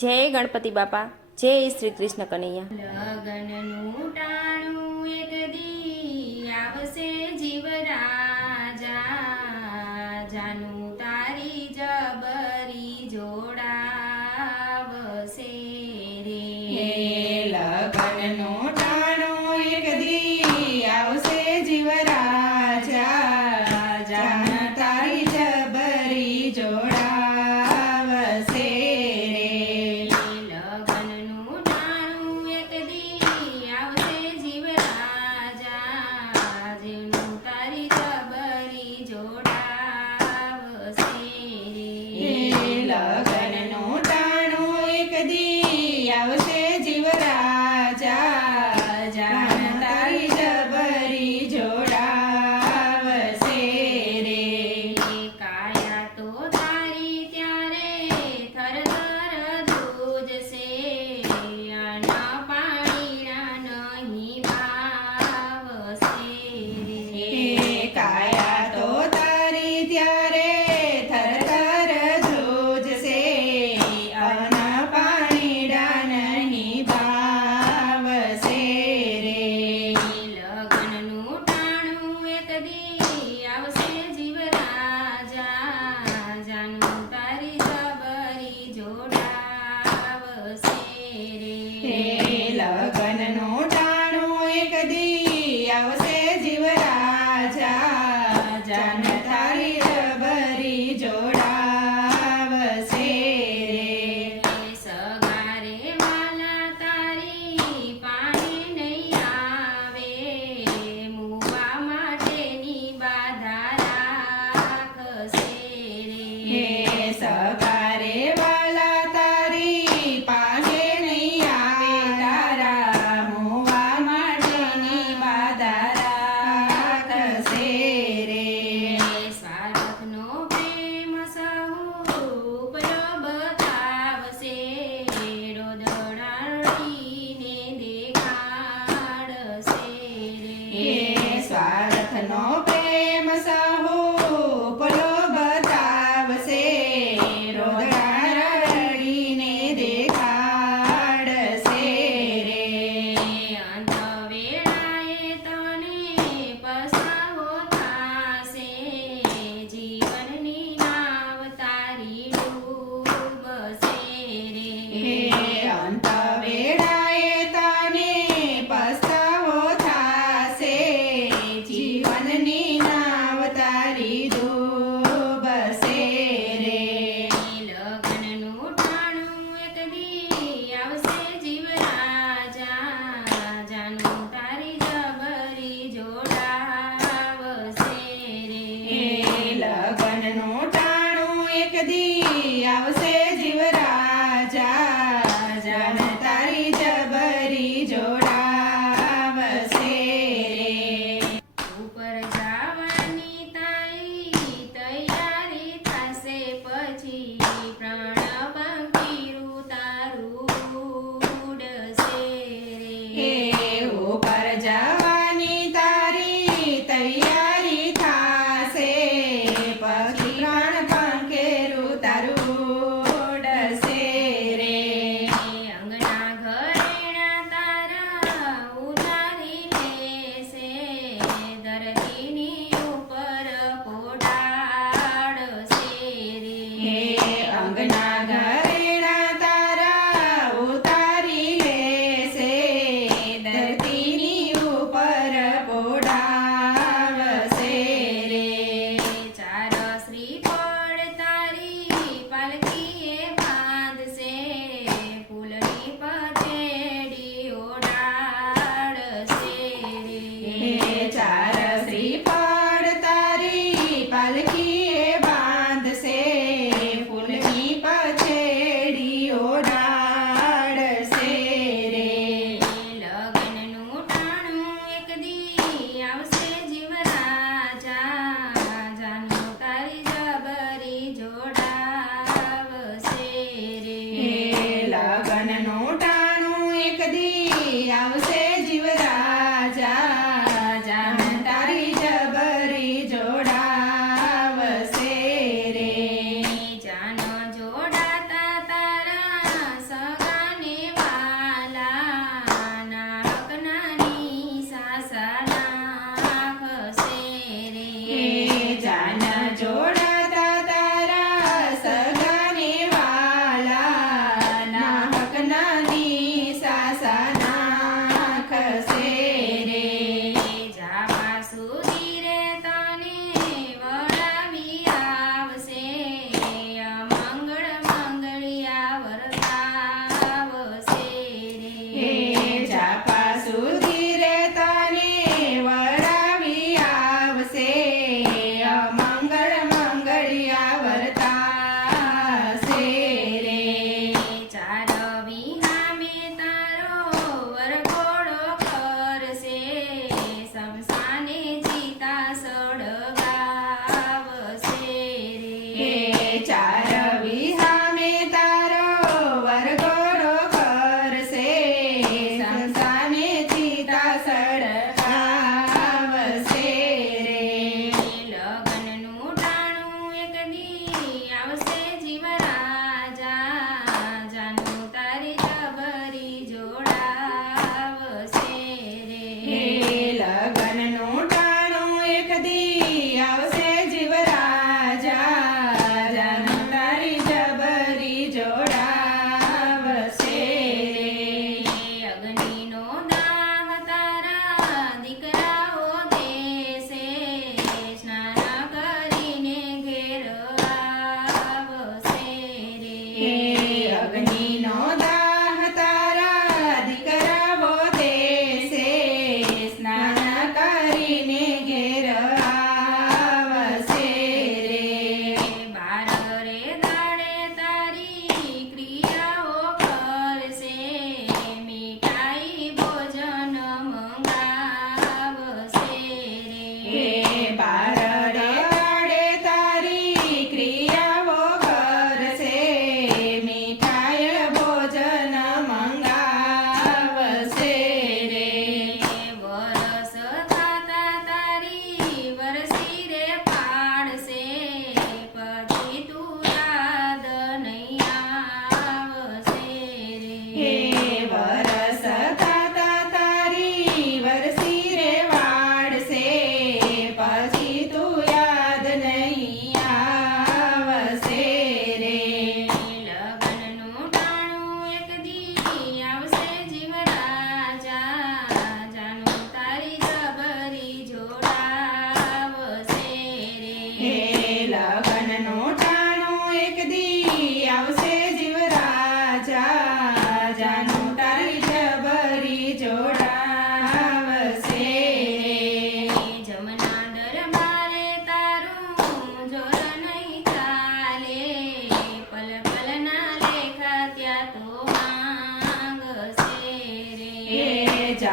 Jay Ganpati Bapa Jay Shri Krishna Kanaiya. લગનનું Hey.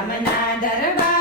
ramana darbar